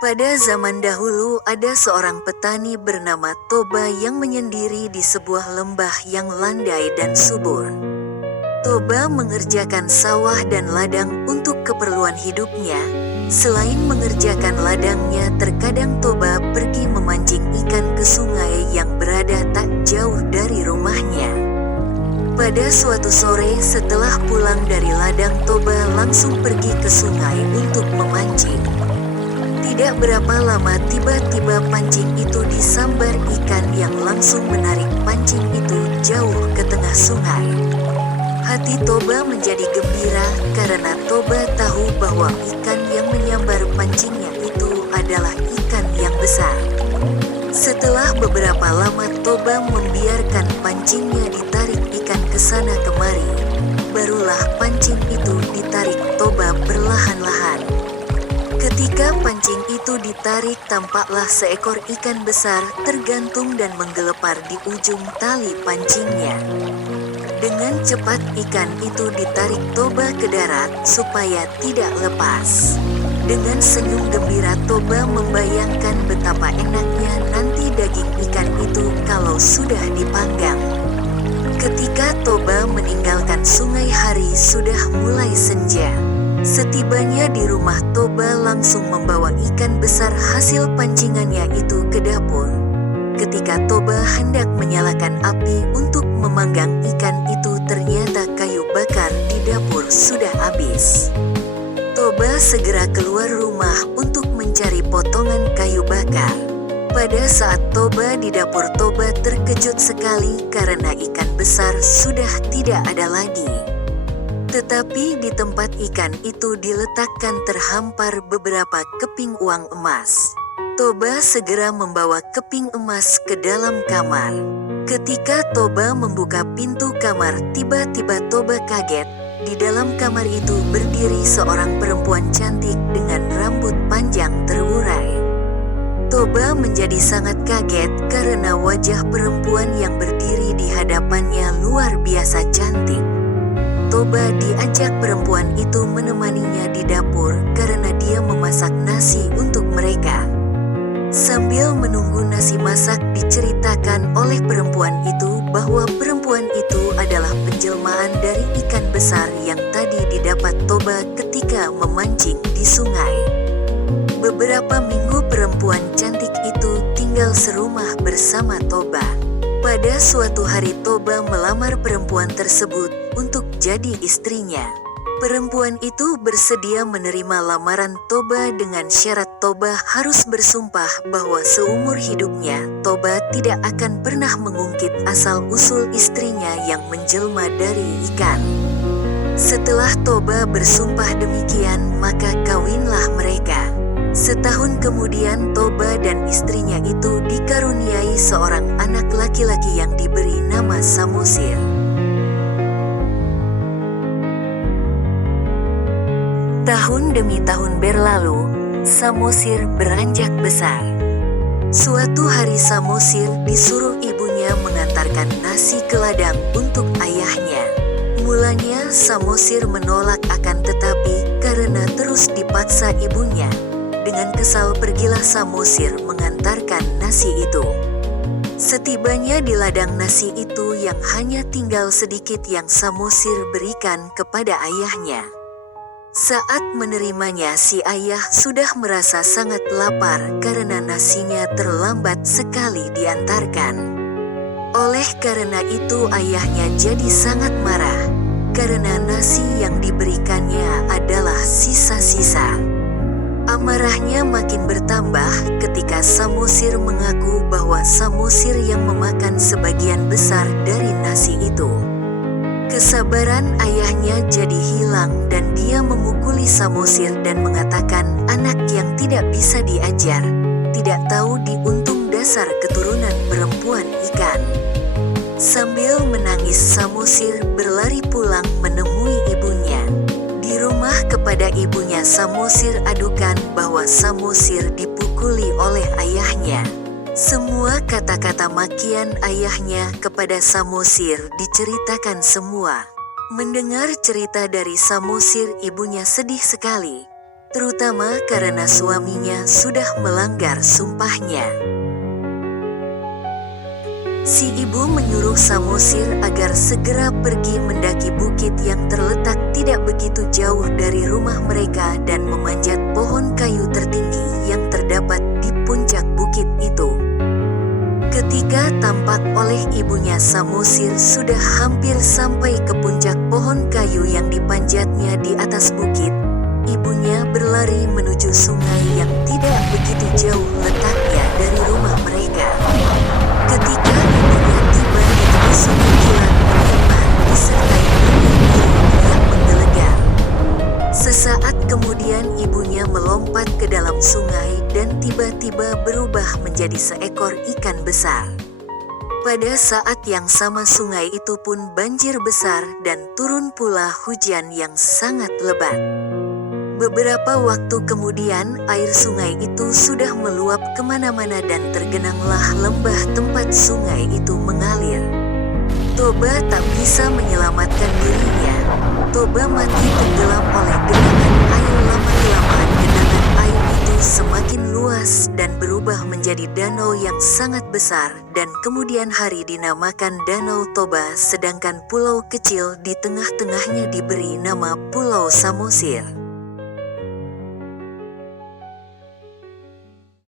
Pada zaman dahulu ada seorang petani bernama Toba yang menyendiri di sebuah lembah yang landai dan subur. Toba mengerjakan sawah dan ladang untuk keperluan hidupnya. Selain mengerjakan ladangnya, terkadang Toba pergi memancing ikan ke sungai yang berada tak jauh dari rumahnya. Pada suatu sore setelah pulang dari ladang, Toba langsung pergi ke sungai untuk memancing. Tidak berapa lama tiba-tiba pancing itu disambar ikan yang langsung menarik pancing itu jauh ke tengah sungai. Hati Toba menjadi gembira karena Toba tahu bahwa ikan yang menyambar pancingnya itu adalah ikan yang besar. Setelah beberapa lama Toba membiarkan pancingnya ditarik ikan ke sana kemari. Barulah pancing itu ditarik Toba perlahan-lahan. Ketika pancing itu ditarik, tampaklah seekor ikan besar tergantung dan menggelepar di ujung tali pancingnya. Dengan cepat ikan itu ditarik Toba ke darat supaya tidak lepas. Dengan senyum gembira Toba membayangkan betapa enaknya nanti daging ikan itu kalau sudah dipanggang. Ketika Toba meninggalkan sungai, hari sudah mulai senja. Setibanya di rumah, Toba langsung membawa ikan besar hasil pancingannya itu ke dapur. Ketika Toba hendak menyalakan api untuk memanggang ikan itu, ternyata kayu bakar di dapur sudah habis. Toba segera keluar rumah untuk mencari potongan kayu bakar. Pada saat Toba di dapur, Toba terkejut sekali karena ikan besar sudah tidak ada lagi. Tetapi di tempat ikan itu diletakkan terhampar beberapa keping uang emas. Toba segera membawa keping emas ke dalam kamar. Ketika Toba membuka pintu kamar, tiba-tiba Toba kaget. Di dalam kamar itu berdiri seorang perempuan cantik dengan rambut panjang terurai. Toba menjadi sangat kaget karena wajah perempuan yang berdiri di hadapannya luar biasa cantik. Toba diajak perempuan itu menemaninya di dapur karena dia memasak nasi untuk mereka. Sambil menunggu nasi masak, diceritakan oleh perempuan itu bahwa perempuan itu adalah penjelmaan dari ikan besar yang tadi didapat Toba ketika memancing di sungai. Beberapa minggu perempuan cantik itu tinggal serumah bersama Toba. Pada suatu hari Toba melamar perempuan tersebut untuk jadi istrinya. Perempuan itu bersedia menerima lamaran Toba dengan syarat Toba harus bersumpah bahwa seumur hidupnya Toba tidak akan pernah mengungkit asal-usul istrinya yang menjelma dari ikan. Setelah Toba bersumpah demikian, maka kawinlah mereka. Setahun kemudian Toba dan istrinya itu dikaruniai seorang anak laki-laki yang diberi nama Samosir. Tahun demi tahun berlalu, Samosir beranjak besar. Suatu hari Samosir disuruh ibunya mengantarkan nasi ke ladang untuk ayahnya. Mulanya Samosir menolak, akan tetapi karena terus dipaksa ibunya, dengan kesal pergilah Samosir mengantarkan nasi itu. Setibanya di ladang nasi itu yang hanya tinggal sedikit yang Samosir berikan kepada ayahnya. Saat menerimanya, si ayah sudah merasa sangat lapar karena nasinya terlambat sekali diantarkan. Oleh karena itu ayahnya jadi sangat marah karena nasi yang diberikannya adalah sisa-sisa. Amarahnya makin bertambah ketika Samosir mengaku bahwa Samosir yang memakan sebagian besar dari nasi itu. Kesabaran ayahnya jadi hilang dan dia memukuli Samosir dan mengatakan, anak yang tidak bisa diajar, tidak tahu diuntung dasar keturunan perempuan ikan. Sambil menangis Samosir berlari pulang menemui ibunya. Di rumah kepada ibunya Samosir adukan bahwa Samosir dipukuli oleh ayahnya. Semua kata-kata makian ayahnya kepada Samosir diceritakan semua. Mendengar cerita dari Samosir, ibunya sedih sekali. terutama karena suaminya sudah melanggar sumpahnya. Si ibu menyuruh Samosir agar segera pergi mendaki bukit yang terletak tidak begitu jauh dari rumah mereka dan memanjat pohon kayu tertinggi yang terdapat di puncak bukit itu. Ketika tampak oleh ibunya, Samosir sudah hampir sampai ke puncak pohon kayu yang dipanjatnya di atas bukit. Ibunya berlari menuju sungai yang tidak begitu jauh letaknya dari rumah mereka. Ketika ibunya tiba di tepi sungai, kilat menyambar disertai angin yang menggelegar. Sesaat kemudian ibunya melompat ke dalam sungai dan tiba-tiba berubah menjadi seekor ikan besar. Pada saat yang sama sungai itu pun banjir besar dan turun pula hujan yang sangat lebat. Beberapa waktu kemudian air sungai itu sudah meluap kemana-mana dan tergenanglah lembah tempat sungai itu mengalir. Toba tak bisa menyelamatkan dirinya. Toba mati tenggelam oleh genangan air. Lama-kelamaan genangan air itu semakin luas dan berubah menjadi danau yang sangat besar, dan kemudian hari dinamakan Danau Toba, sedangkan pulau kecil di tengah-tengahnya diberi nama Pulau Samosir.